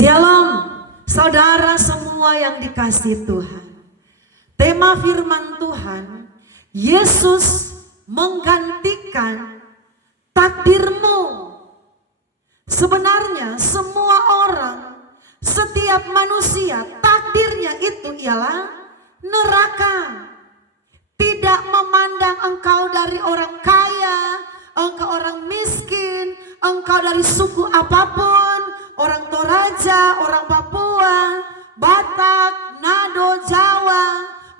Shalom, saudara semua yang dikasihi Tuhan. Tema firman Tuhan, Yesus menggantikan takdirmu. Sebenarnya semua orang, setiap manusia, takdirnya itu ialah neraka. Tidak memandang engkau dari orang kaya, engkau orang miskin, engkau dari suku apapun, orang Toraja, orang Papua, Batak, Nado, Jawa,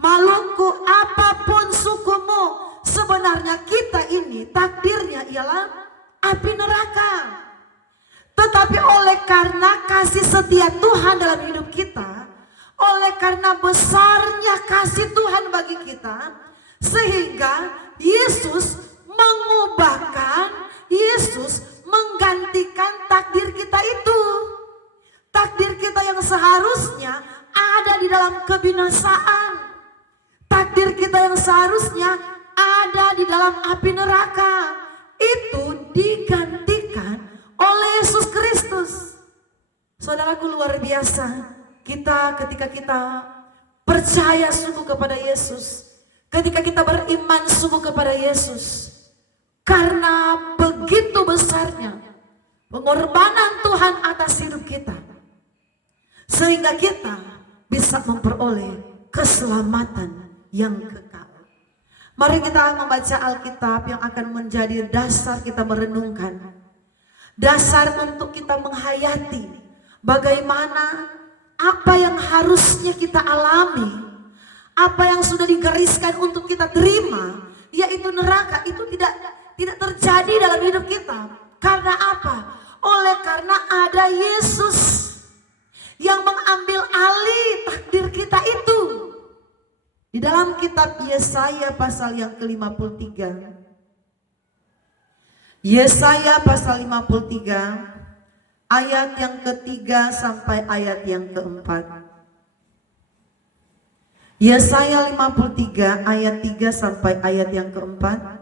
Maluku, apapun sukumu. Sebenarnya kita ini takdirnya ialah api neraka. Tetapi oleh karena kasih setia Tuhan dalam hidup kita, oleh karena besarnya kasih Tuhan bagi kita, sehingga Yesus mengubahkan, Yesus menggantikan takdir kita itu. Takdir kita yang seharusnya ada di dalam kebinasaan, takdir kita yang seharusnya ada di dalam api neraka, itu digantikan oleh Yesus Kristus. Saudaraku, luar biasa kita ketika kita percaya sungguh kepada Yesus, ketika kita beriman sungguh kepada Yesus, karena begitu besarnya pengorbanan Tuhan atas hidup kita, sehingga kita bisa memperoleh keselamatan yang kekal. Mari kita membaca Alkitab yang akan menjadi dasar kita merenungkan, dasar untuk kita menghayati bagaimana apa yang harusnya kita alami, apa yang sudah digariskan untuk kita terima, yaitu neraka, itu tidak terjadi dalam hidup kita. Karena apa? Oleh karena ada Yesus yang mengambil alih takdir kita itu. Di dalam kitab Yesaya pasal yang ke-53, Yesaya pasal 53 ayat yang ketiga sampai ayat yang keempat. Yesaya 53 ayat 3 sampai ayat yang keempat.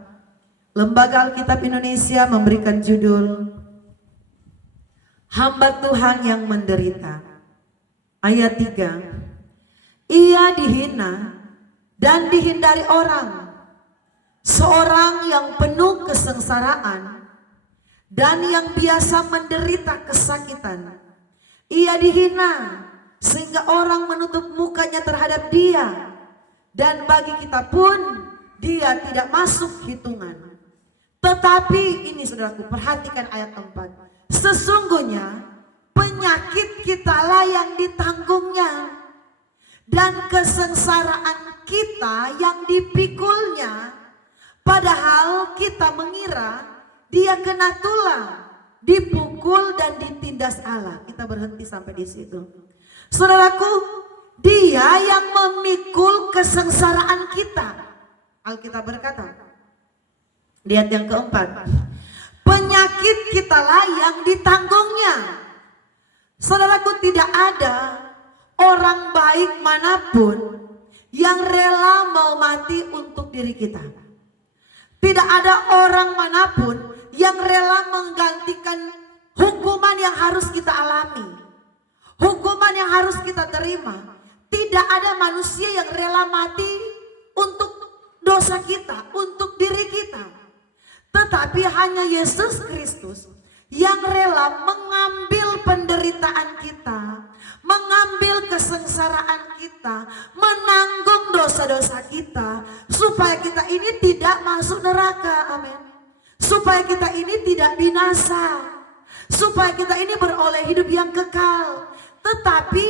Lembaga Alkitab Indonesia memberikan judul Hamba Tuhan yang menderita. Ayat 3. Ia dihina dan dihindari orang, seorang yang penuh kesengsaraan dan yang biasa menderita kesakitan. Ia dihina sehingga orang menutup mukanya terhadap dia, dan bagi kita pun dia tidak masuk hitungan. Tetapi ini saudaraku, perhatikan ayat 4. Sesungguhnya penyakit kitalah yang ditanggungnya, dan kesengsaraan kita yang dipikulnya. Padahal kita mengira dia kena tulah, dipukul dan ditindas Allah. Kita berhenti sampai di situ. Saudaraku, dia yang memikul kesengsaraan kita. Alkitab berkata, lihat yang keempat, penyakit kitalah yang ditanggungnya. Saudaraku, tidak ada orang baik manapun yang rela mau mati untuk diri kita. Tidak ada orang manapun yang rela menggantikan hukuman yang harus kita alami, hukuman yang harus kita terima. Tidak ada manusia yang rela mati untuk dosa kita, untuk diri kita. Tetapi hanya Yesus Kristus yang rela mengambil penderitaan kita, mengambil kesengsaraan kita, menanggung dosa-dosa kita, supaya kita ini tidak masuk neraka. Amin. Supaya kita ini tidak binasa, supaya kita ini beroleh hidup yang kekal. Tetapi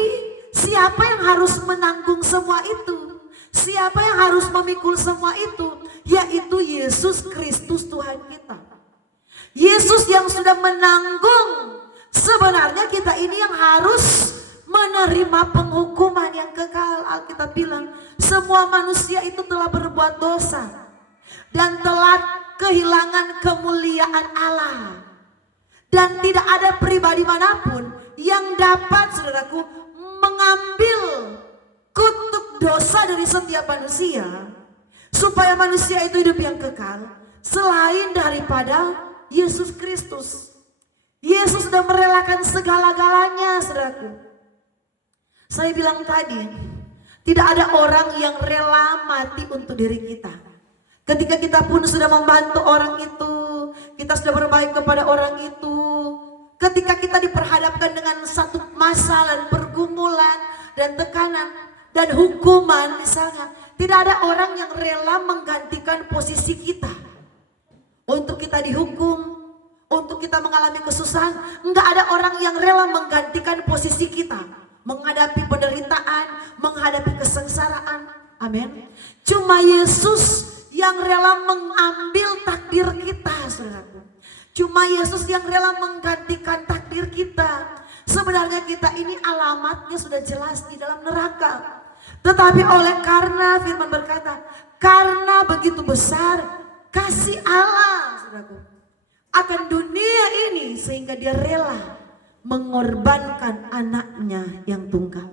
siapa yang harus menanggung semua itu? Siapa yang harus memikul semua itu? Yaitu Yesus Kristus Tuhan kita. Yesus yang sudah menanggung. Sebenarnya kita ini yang harus menerima penghukuman yang kekal. Alkitab bilang semua manusia itu telah berbuat dosa dan telah kehilangan kemuliaan Allah. Dan tidak ada pribadi manapun yang dapat, saudaraku, mengambil kutuk dosa dari setiap manusia, supaya manusia itu hidup yang kekal, selain daripada Yesus Kristus. Yesus sudah merelakan segala-galanya, saudaraku. Saya bilang tadi, tidak ada orang yang rela mati untuk diri kita. Ketika kita pun sudah membantu orang itu, kita sudah berbaik kepada orang itu, ketika kita diperhadapkan dengan satu masalah dan pergumulan dan tekanan dan hukuman misalnya, tidak ada orang yang rela menggantikan posisi kita. Untuk kita dihukum, untuk kita mengalami kesusahan, enggak ada orang yang rela menggantikan posisi kita. Menghadapi penderitaan, menghadapi kesengsaraan. Amin. Cuma Yesus yang rela mengambil takdir kita, saudaraku. Cuma Yesus yang rela menggantikan takdir kita. Sebenarnya kita ini alamatnya sudah jelas di dalam neraka. Tetapi oleh karena firman berkata, karena begitu besar kasih Allah, saudaraku, akan dunia ini sehingga dia rela mengorbankan anaknya yang tunggal.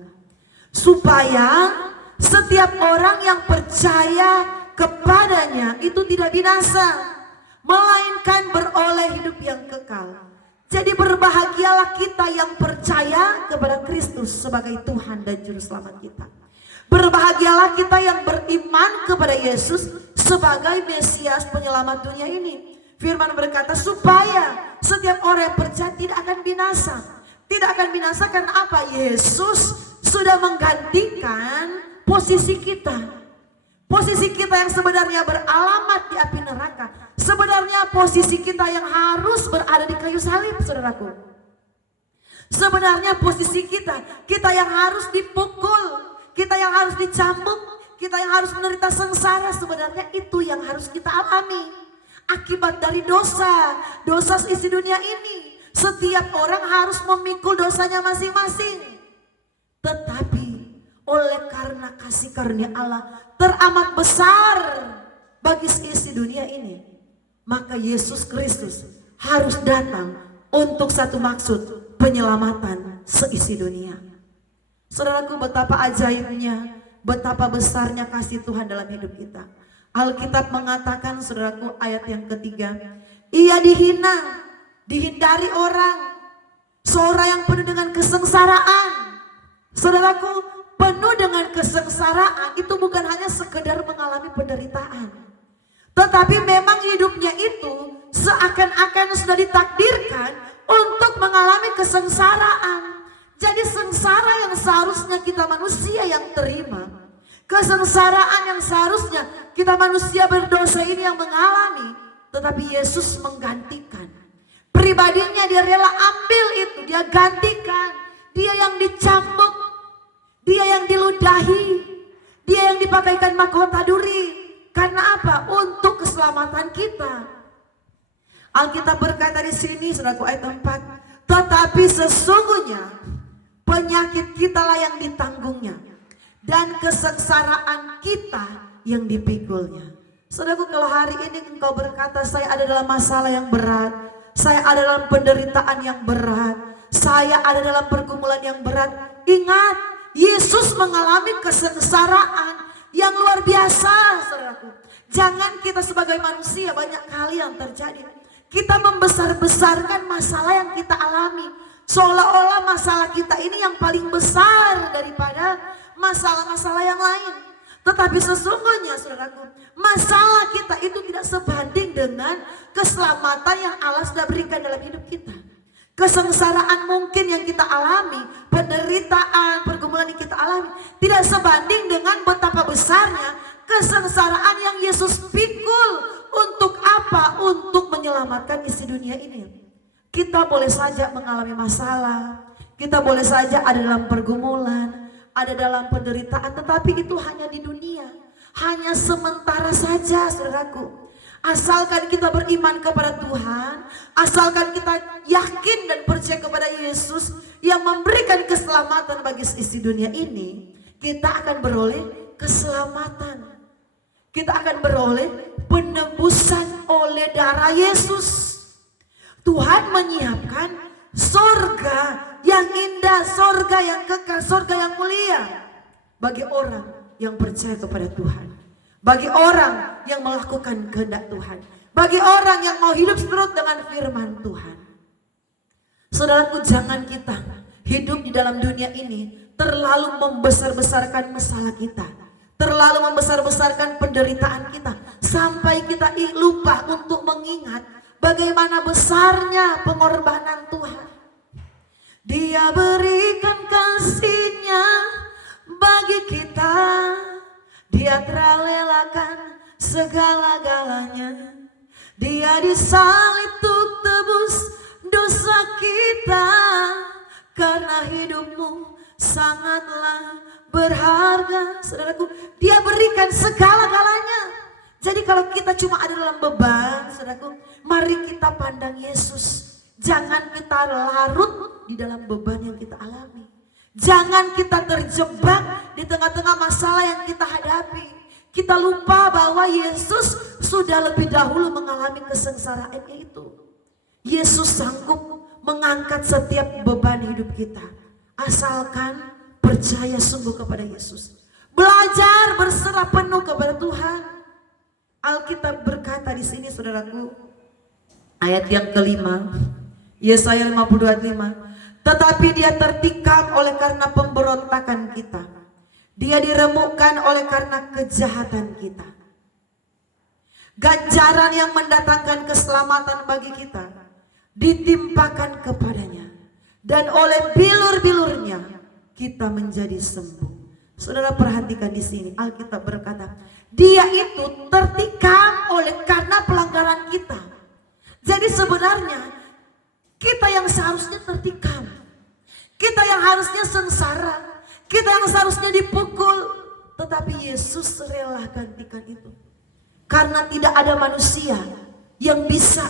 Supaya setiap orang yang percaya kepadanya itu tidak binasa, melainkan beroleh hidup yang kekal. Jadi berbahagialah kita yang percaya kepada Kristus sebagai Tuhan dan Juru Selamat kita. Berbahagialah kita yang beriman kepada Yesus sebagai Mesias penyelamat dunia ini. Firman berkata supaya setiap orang yang percaya tidak akan binasa. Tidak akan binasa karena apa? Yesus sudah menggantikan posisi kita. Posisi kita yang sebenarnya beralamat di api neraka. Sebenarnya posisi kita yang harus berada di kayu salib, saudaraku. Sebenarnya posisi kita yang harus dipukul, kita yang harus dicambuk, kita yang harus menderita sengsara, sebenarnya itu yang harus kita alami. Akibat dari dosa isi dunia ini. Setiap orang harus memikul dosanya masing-masing. Tetapi oleh karena kasih karunia Allah teramat besar bagi isi dunia ini, maka Yesus Kristus harus datang untuk satu maksud, penyelamatan seisi dunia. Saudaraku, betapa ajaibnya, betapa besarnya kasih Tuhan dalam hidup kita. Alkitab mengatakan, saudaraku, ayat yang ketiga, ia dihina, dihindari orang, seorang yang penuh dengan kesengsaraan. Saudaraku, penuh dengan kesengsaraan itu bukan hanya sekedar mengalami penderitaan, tetapi memang hidupnya itu seakan-akan sudah ditakdirkan untuk mengalami kesengsaraan. Jadi sengsara yang seharusnya kita manusia yang terima, kesengsaraan yang seharusnya kita manusia berdosa ini yang mengalami, tetapi Yesus menggantikan. Pribadinya dia rela ambil itu, dia gantikan. Dia yang dicambuk, dia yang diludahi, dia yang dipakaikan mahkota duri. Karena apa? Untuk keselamatan kita. Alkitab berkata di sini, saudaraku, ayat 4, tetapi sesungguhnya penyakit kitalah yang ditanggungnya dan kesengsaraan kita yang dipikulnya. Saudaraku, kalau hari ini engkau berkata saya ada dalam masalah yang berat, saya ada dalam penderitaan yang berat, saya ada dalam pergumulan yang berat, ingat, Yesus mengalami kesengsaraan yang luar biasa, saudaraku. Jangan kita sebagai manusia, banyak kali yang terjadi, kita membesar-besarkan masalah yang kita alami, seolah-olah masalah kita ini yang paling besar daripada masalah-masalah yang lain. Tetapi sesungguhnya, saudaraku, masalah kita itu tidak sebanding dengan keselamatan yang Allah sudah berikan dalam hidup kita. Kesengsaraan mungkin yang kita alami, penderitaan, pergumulan yang kita alami, tidak sebanding dengan betapa besarnya kesengsaraan yang Yesus pikul. Untuk apa? Untuk menyelamatkan isi dunia ini. Kita boleh saja mengalami masalah, kita boleh saja ada dalam pergumulan, ada dalam penderitaan, tetapi itu hanya di dunia, hanya sementara saja, saudaraku. Asalkan kita beriman kepada Tuhan, asalkan kita yakin dan percaya kepada Yesus yang memberikan keselamatan bagi isi dunia ini, kita akan beroleh keselamatan. Kita akan beroleh penebusan oleh darah Yesus. Tuhan menyiapkan surga yang indah, surga yang kekal, surga yang mulia bagi orang yang percaya kepada Tuhan, bagi orang yang melakukan kehendak Tuhan, bagi orang yang mau hidup seturut dengan firman Tuhan. Saudaraku, jangan kita hidup di dalam dunia ini terlalu membesar-besarkan masalah kita, terlalu membesar-besarkan penderitaan kita, sampai kita lupa untuk mengingat bagaimana besarnya pengorbanan Tuhan. Dia berikan kasih-Nya bagi kita, Dia telah relakan segala-galanya. Dia disalib untuk tebus dosa kita, karena hidupmu sangatlah berharga. Saudaraku, Dia berikan segala-galanya. Jadi kalau kita cuma ada dalam beban, saudaraku, mari kita pandang Yesus. Jangan kita larut di dalam beban yang kita alami. Jangan kita terjebak di tengah-tengah masalah yang kita hadapi. Kita lupa bahwa Yesus sudah lebih dahulu mengalami kesengsaraannya itu. Yesus sanggup mengangkat setiap beban hidup kita, asalkan percaya sungguh kepada Yesus. Belajar berserah penuh kepada Tuhan. Alkitab berkata di sini, saudaraku, ayat yang kelima, Yesaya 52 ayat 5, tetapi Dia tertikam oleh karena pemberontakan kita, Dia diremukkan oleh karena kejahatan kita. Ganjaran yang mendatangkan keselamatan bagi kita ditimpakan kepadanya, dan oleh bilur-bilurnya kita menjadi sembuh. Saudara, perhatikan di sini, Alkitab berkata, Dia itu tertikam oleh karena pelanggaran kita. Jadi sebenarnya kita yang seharusnya tertikam, kita yang harusnya sengsara, kita yang seharusnya dipukul, tetapi Yesus rela gantikan itu. Karena tidak ada manusia yang bisa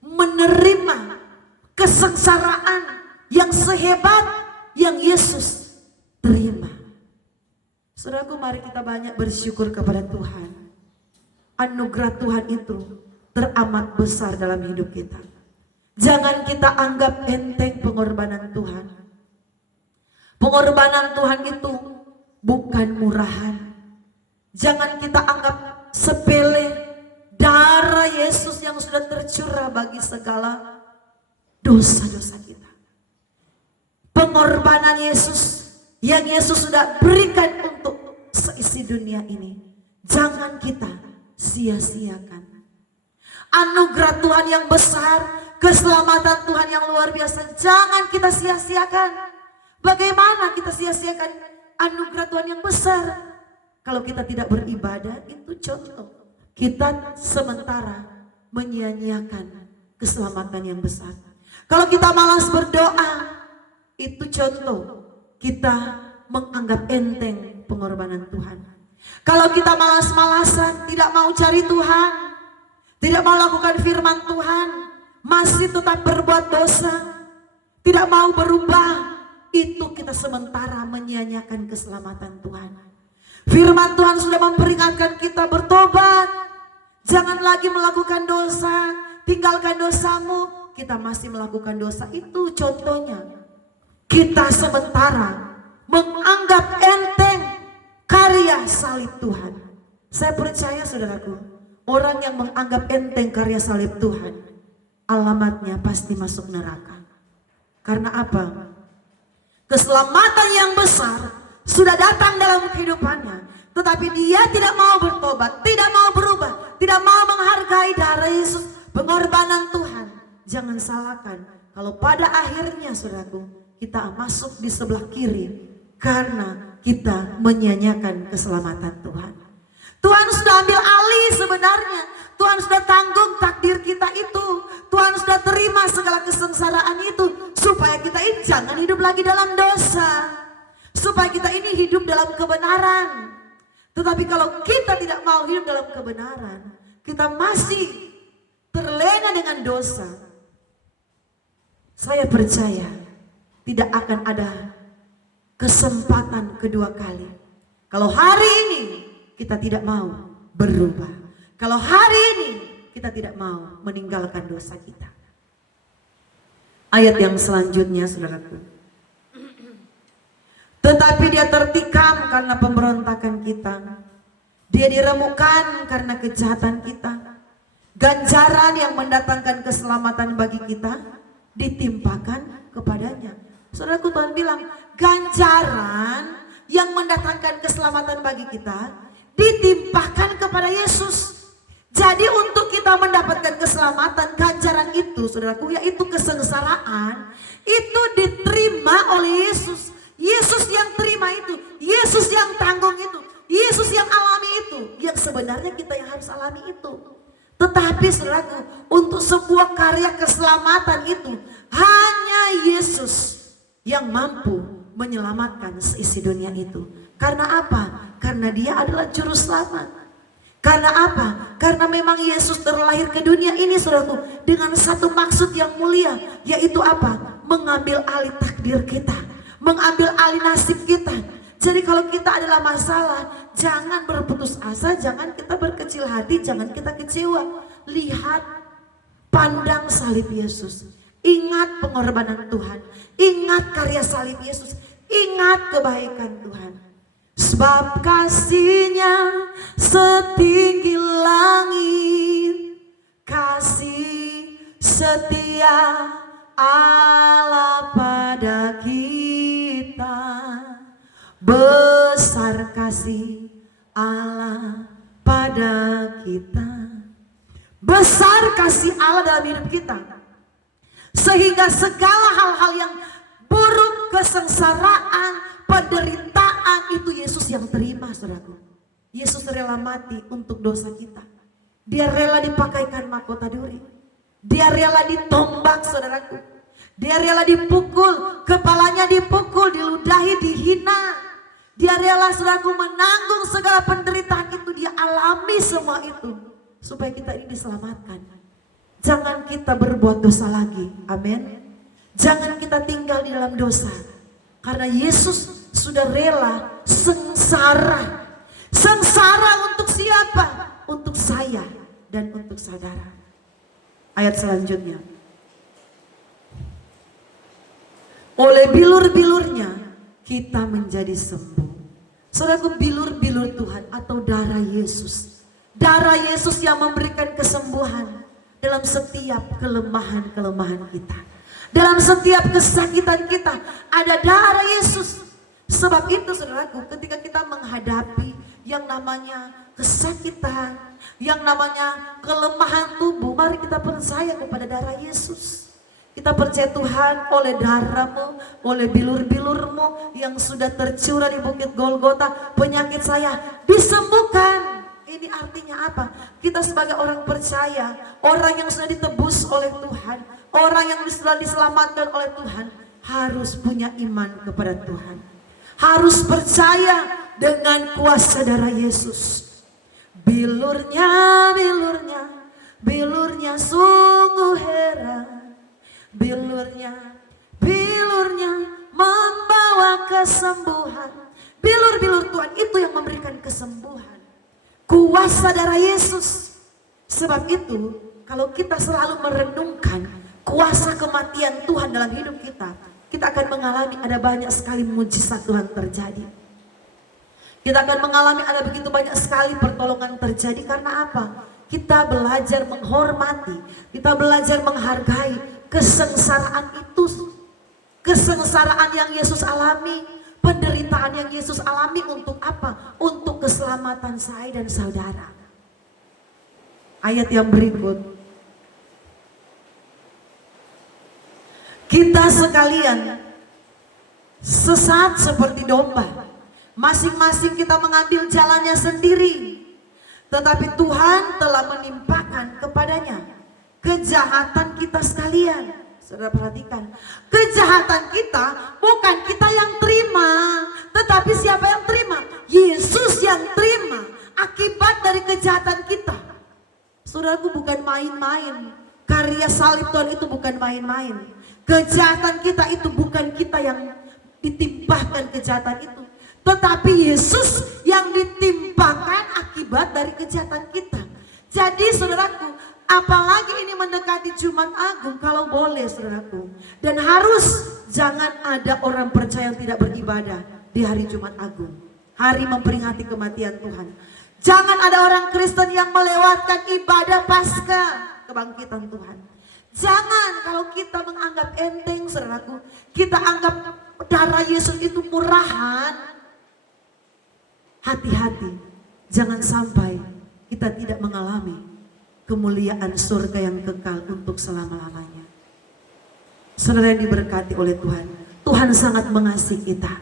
menerima kesengsaraan yang sehebat yang Yesus terima. Saudaraku, mari kita banyak bersyukur kepada Tuhan. Anugerah Tuhan itu teramat besar dalam hidup kita. Jangan kita anggap enteng pengorbanan Tuhan. Pengorbanan Tuhan itu bukan murahan. Jangan kita anggap sepele darah Yesus yang sudah tercurah bagi segala dosa-dosa kita. Pengorbanan Yesus yang Yesus sudah berikan untuk seisi dunia ini, jangan kita sia-siakan. Anugerah Tuhan yang besar, keselamatan Tuhan yang luar biasa, jangan kita sia-siakan. Bagaimana kita sia-siakan anugerah Tuhan yang besar? Kalau kita tidak beribadah, itu contoh kita sementara menyia-nyiakan keselamatan yang besar. Kalau kita malas berdoa, itu contoh kita menganggap enteng pengorbanan Tuhan. Kalau kita malas-malasan, tidak mau cari Tuhan, tidak mau lakukan firman Tuhan, masih tetap berbuat dosa, tidak mau berubah, itu kita sementara menyia-nyiakan keselamatan Tuhan. Firman Tuhan sudah memperingatkan kita bertobat, jangan lagi melakukan dosa, tinggalkan dosamu. Kita masih melakukan dosa, itu contohnya kita sementara menganggap enteng karya salib Tuhan. Saya percaya, saudaraku, orang yang menganggap enteng karya salib Tuhan, alamatnya pasti masuk neraka. Karena apa? Keselamatan yang besar sudah datang dalam kehidupannya, tetapi dia tidak mau bertobat, tidak mau berubah, tidak mau menghargai darah Yesus, pengorbanan Tuhan. Jangan salahkan kalau pada akhirnya, saudaraku, kita masuk di sebelah kiri karena kita menyia-nyiakan keselamatan Tuhan. Tuhan sudah ambil alih sebenarnya. Tuhan sudah tanggung takdir kita itu. Tuhan sudah terima segala kesengsaraan itu, supaya kita ini jangan hidup lagi dalam dosa, supaya kita ini hidup dalam kebenaran. Tetapi kalau kita tidak mau hidup dalam kebenaran, kita masih terlena dengan dosa, saya percaya tidak akan ada kesempatan kedua kali. Kalau hari ini kita tidak mau berubah, kalau hari ini kita tidak mau meninggalkan dosa kita. Ayat yang selanjutnya, saudaraku. Tetapi dia tertikam karena pemberontakan kita, dia diremukkan karena kejahatan kita. Ganjaran yang mendatangkan keselamatan bagi kita ditimpakan kepadanya. Saudaraku, Tuhan bilang ganjaran yang mendatangkan keselamatan bagi kita ditimpakan kepada Yesus. Jadi untuk kita mendapatkan keselamatan, ganjaran itu saudaraku, yaitu kesengsaraan, itu diterima oleh Yesus. Yesus yang terima itu, Yesus yang tanggung itu, Yesus yang alami itu, yang sebenarnya kita yang harus alami itu. Tetapi saudaraku, untuk sebuah karya keselamatan itu hanya Yesus yang mampu menyelamatkan seisi dunia itu. Karena apa? Karena Dia adalah juru selamat. Karena apa? Karena memang Yesus terlahir ke dunia ini saudaraku dengan satu maksud yang mulia, yaitu apa? Mengambil alih takdir kita, mengambil alih nasib kita. Jadi kalau kita adalah masalah, jangan berputus asa, jangan kita berkecil hati, jangan kita kecewa. Lihat, pandang salib Yesus, ingat pengorbanan Tuhan, ingat karya salib Yesus, ingat kebaikan Tuhan. Sebab kasih-Nya setinggi langit, kasih setia Allah pada kita. Besar kasih Allah pada kita. Besar kasih Allah dalam hidup kita, sehingga segala hal-hal yang buruk, kesengsaraan, penderitaan itu Yesus yang terima, saudaraku. Yesus rela mati untuk dosa kita. Dia rela dipakaikan mahkota duri. Dia rela ditombak, saudaraku. Dia rela dipukul, kepalanya dipukul, diludahi, dihina. Dia rela, saudaraku, menanggung segala penderitaan itu. Dia alami semua itu supaya kita ini diselamatkan. Jangan kita berbuat dosa lagi. Amin. Jangan kita tinggal di dalam dosa. Karena Yesus sudah rela sengsara. Sengsara untuk siapa? Untuk saya dan untuk saudara. Ayat selanjutnya. Oleh bilur-bilurnya kita menjadi sembuh. Saudaraku, bilur-bilur Tuhan atau darah Yesus. Darah Yesus yang memberikan kesembuhan dalam setiap kelemahan-kelemahan kita. Dalam setiap kesakitan kita ada darah Yesus. Sebab itu saudaraku, ketika kita menghadapi yang namanya kesakitan, yang namanya kelemahan tubuh, mari kita percaya kepada darah Yesus. Kita percaya Tuhan, oleh darah-Mu, oleh bilur-bilur-Mu yang sudah tercurah di bukit Golgota, penyakit saya disembuhkan. Ini artinya apa? Kita sebagai orang percaya, orang yang sudah ditebus oleh Tuhan, orang yang sudah diselamatkan oleh Tuhan, harus punya iman kepada Tuhan. Harus percaya dengan kuasa darah Yesus. Bilurnya, bilurnya, bilurnya sungguh heran. Bilurnya, bilurnya membawa kesembuhan. Bilur-bilur Tuhan itu yang memberikan kesembuhan. Kuasa darah Yesus. Sebab itu kalau kita selalu merenungkan kuasa kematian Tuhan dalam hidup kita, kita akan mengalami ada banyak sekali mujizat Tuhan terjadi. Kita akan mengalami ada begitu banyak sekali pertolongan terjadi. Karena apa? Kita belajar menghormati, kita belajar menghargai kesengsaraan itu. Kesengsaraan yang Yesus alami, penderitaan yang Yesus alami untuk apa? Untuk keselamatan saya dan saudara. Ayat yang berikut. Kita sekalian sesat seperti domba. Masing-masing kita mengambil jalannya sendiri. Tetapi Tuhan telah menimpakan kepadanya kejahatan kita sekalian. Saudara perhatikan, kejahatan kita bukan kita yang terima, tetapi siapa yang terima? Yesus yang terima akibat dari kejahatan kita. Saudaraku, bukan main-main. Karya salib Tuhan itu bukan main-main. Kejahatan kita itu bukan kita yang ditimpakan kejahatan itu, tetapi Yesus yang ditimpakan akibat dari kejahatan kita. Jadi saudaraku, apalagi ini mendekati Jumat Agung, kalau boleh saudaraku, dan harus jangan ada orang percaya yang tidak beribadah di hari Jumat Agung, hari memperingati kematian Tuhan. Jangan ada orang Kristen yang melewatkan ibadah Paskah, kebangkitan Tuhan. Jangan kalau kita menganggap enteng, saudaraku, kita anggap darah Yesus itu murahan. Hati-hati, jangan sampai kita tidak mengalami kemuliaan surga yang kekal untuk selama-lamanya. Saudara yang diberkati oleh Tuhan, Tuhan sangat mengasihi kita.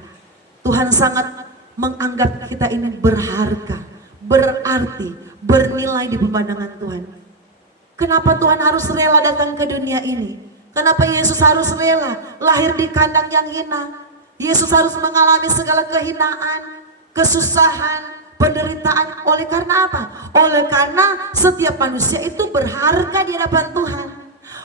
Tuhan sangat menganggap kita ini berharga, berarti, bernilai di pemandangan Tuhan. Kenapa Tuhan harus rela datang ke dunia ini? Kenapa Yesus harus rela lahir di kandang yang hina? Yesus harus mengalami segala kehinaan, kesusahan, penderitaan. Oleh karena apa? Oleh karena setiap manusia itu berharga di hadapan Tuhan.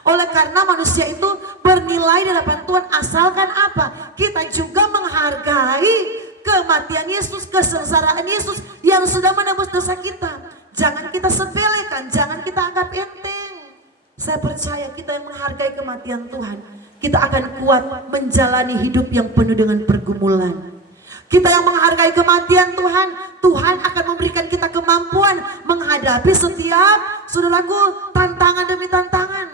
Oleh karena manusia itu bernilai di hadapan Tuhan, asalkan apa? Kita juga menghargai kematian Yesus, kesengsaraan Yesus yang sudah menebus dosa kita. Jangan kita sepelekan, jangan kita anggap enteng. Saya percaya kita yang menghargai kematian Tuhan, kita akan kuat menjalani hidup yang penuh dengan pergumulan. Kita yang menghargai kematian Tuhan, Tuhan akan memberikan kita kemampuan menghadapi setiap, saudaraku, tantangan demi tantangan.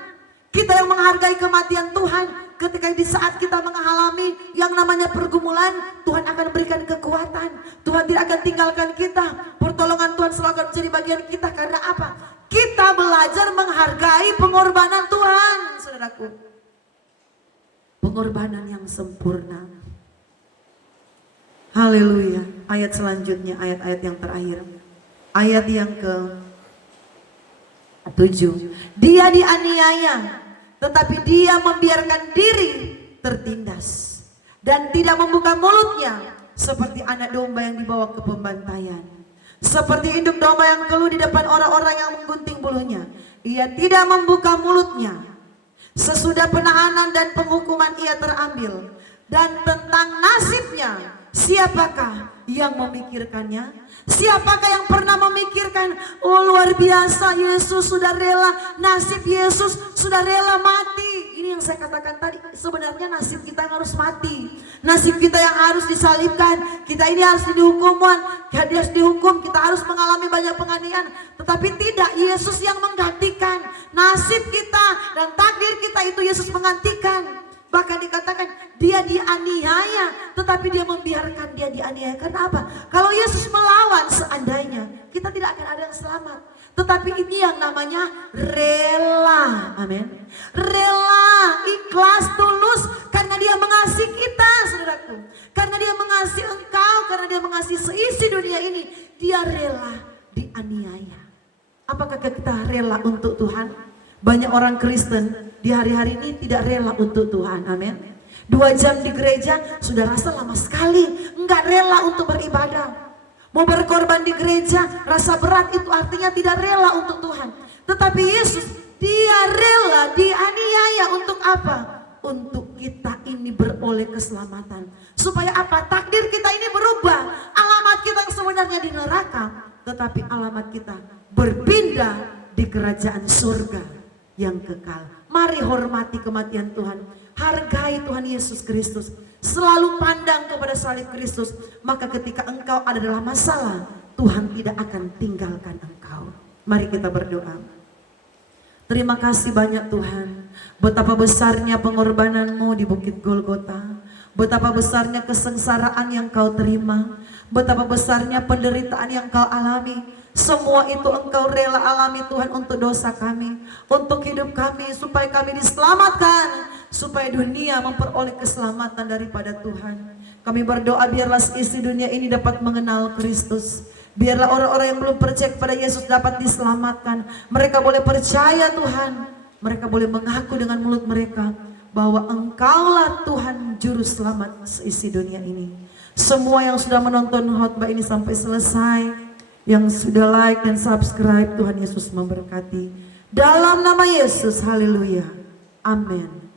Kita yang menghargai kematian Tuhan, ketika di saat kita mengalami yang namanya pergumulan, Tuhan akan berikan kekuatan. Tuhan tidak akan tinggalkan kita. Pertolongan Tuhan selalu akan menjadi bagian kita. Karena apa? Kita belajar menghargai pengorbanan Tuhan, saudaraku. Pengorbanan yang sempurna. Haleluya. Ayat selanjutnya, ayat-ayat yang terakhir. Ayat yang ke-7. Dia dianiaya, tetapi dia membiarkan diri tertindas dan tidak membuka mulutnya, seperti anak domba yang dibawa ke pembantaian, seperti induk domba yang keluh di depan orang-orang yang menggunting bulunya. Ia tidak membuka mulutnya. Sesudah penahanan dan penghukuman ia terambil, dan tentang nasibnya siapakah yang memikirkannya? Siapakah yang pernah memikirkan? Oh, luar biasa, Yesus sudah rela, nasib Yesus sudah rela mati. Ini yang saya katakan tadi, sebenarnya nasib kita yang harus mati. Nasib kita yang harus disalibkan. Kita ini harus dihukum, harus dihukum, kita harus mengalami banyak penganiayaan. Tetapi tidak, Yesus yang menggantikan. Nasib kita dan takdir kita itu Yesus menggantikan. Bahkan dikatakan dia dianiaya, tetapi dia membiarkan dia dianiaya. Karena apa? Kalau Yesus melawan seandainya, kita tidak akan ada yang selamat. Tetapi ini yang namanya rela. Amin. Rela, ikhlas, tulus, karena dia mengasihi kita, saudaraku. Karena dia mengasihi engkau, karena dia mengasihi seisi dunia ini, dia rela dianiaya. Apakah kita rela untuk Tuhan? Banyak orang Kristen di hari-hari ini tidak rela untuk Tuhan, amin. 2 jam di gereja sudah rasa lama sekali, enggak rela untuk beribadah. Mau berkorban di gereja, rasa berat, itu artinya tidak rela untuk Tuhan. Tetapi Yesus, dia rela dianiaya untuk apa? Untuk kita ini beroleh keselamatan. Supaya apa? Takdir kita ini berubah. Alamat kita yang sebenarnya di neraka, tetapi alamat kita berpindah di kerajaan surga yang kekal. Mari hormati kematian Tuhan, hargai Tuhan Yesus Kristus, selalu pandang kepada salib Kristus. Maka ketika engkau ada dalam masalah, Tuhan tidak akan tinggalkan engkau. Mari kita berdoa. Terima kasih banyak Tuhan, betapa besarnya pengorbananmu di Bukit Golgota, betapa besarnya kesengsaraan yang kau terima, betapa besarnya penderitaan yang kau alami. Semua itu engkau rela alami Tuhan untuk dosa kami, untuk hidup kami, supaya kami diselamatkan, supaya dunia memperoleh keselamatan daripada Tuhan. Kami berdoa biarlah isi dunia ini dapat mengenal Kristus. Biarlah orang-orang yang belum percaya kepada Yesus dapat diselamatkan. Mereka boleh percaya Tuhan, mereka boleh mengaku dengan mulut mereka bahwa engkaulah Tuhan juru selamat seisi dunia ini. Semua yang sudah menonton khotbah ini sampai selesai, yang sudah like dan subscribe, Tuhan Yesus memberkati. Dalam nama Yesus, haleluya. Amin.